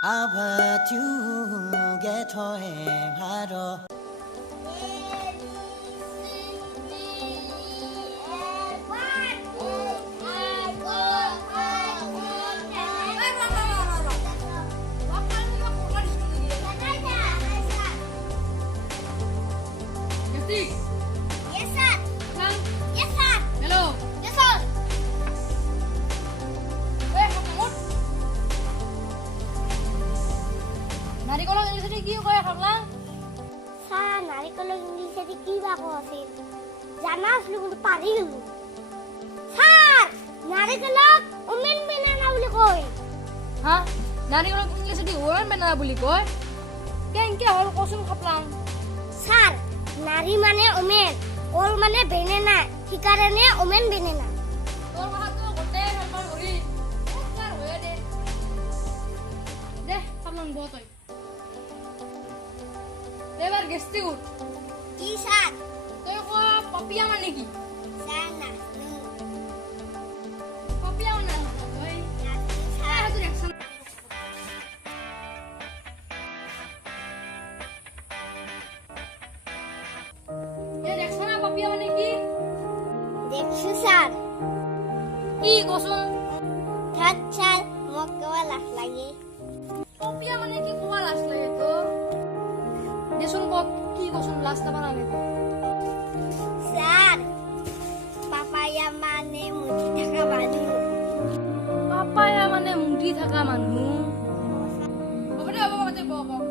아바튜 게토에 마로 Yes, sir. Yes, sir. Hello. Yes, sir. নাৰিকলক ইংলিছত কি কয় খাবলাং? Sir, নাৰিকলক ইংলিছেদি কি বা কৈছিল? জানা আছিলো কিন্তু পাৰি গলো। Sir, নাৰিকলক উমেন বেনানা বুলি কয়। হা? নাৰিকলক ইংলিছত ওমেন বেনানা বুলি কয়? কেনকে হ'ল কচোন খাবলাং? Sir, নাৰী মানে উমেন, কল মানে বেনানা, সেইকাৰণে উমেন বেনানা। তোৰ কথাটো গোটেই সলপাৰ কৰি উপকাৰ হয়ে দে। দে খাবলাং বহ তই। এবাৰ গেষ্টি উঠ। কি স্যাৰ? তই কোৱা পপিয়া মানে কি? স্যার না। পপিয়া মানে তই স্যার, সেইটো দেখছোন। দেখছ না পপিয়া মানে কি? দেখছো স্যার। কি কচোন? থাক স্যার, মোক কেৱল লাজ লাগে। পপিয়া মানে কি কোৱা লাজ লাগে তোৰ? দেচোন কওক কি কচোন লাজ নাপা নালাগে। স্যার, পাপায়া মানে মুঠি থকা মানুহ। পাপায়া মানে মুঠি থকা মানুহ। হ'ব দে হ'ব দে বহ বহ।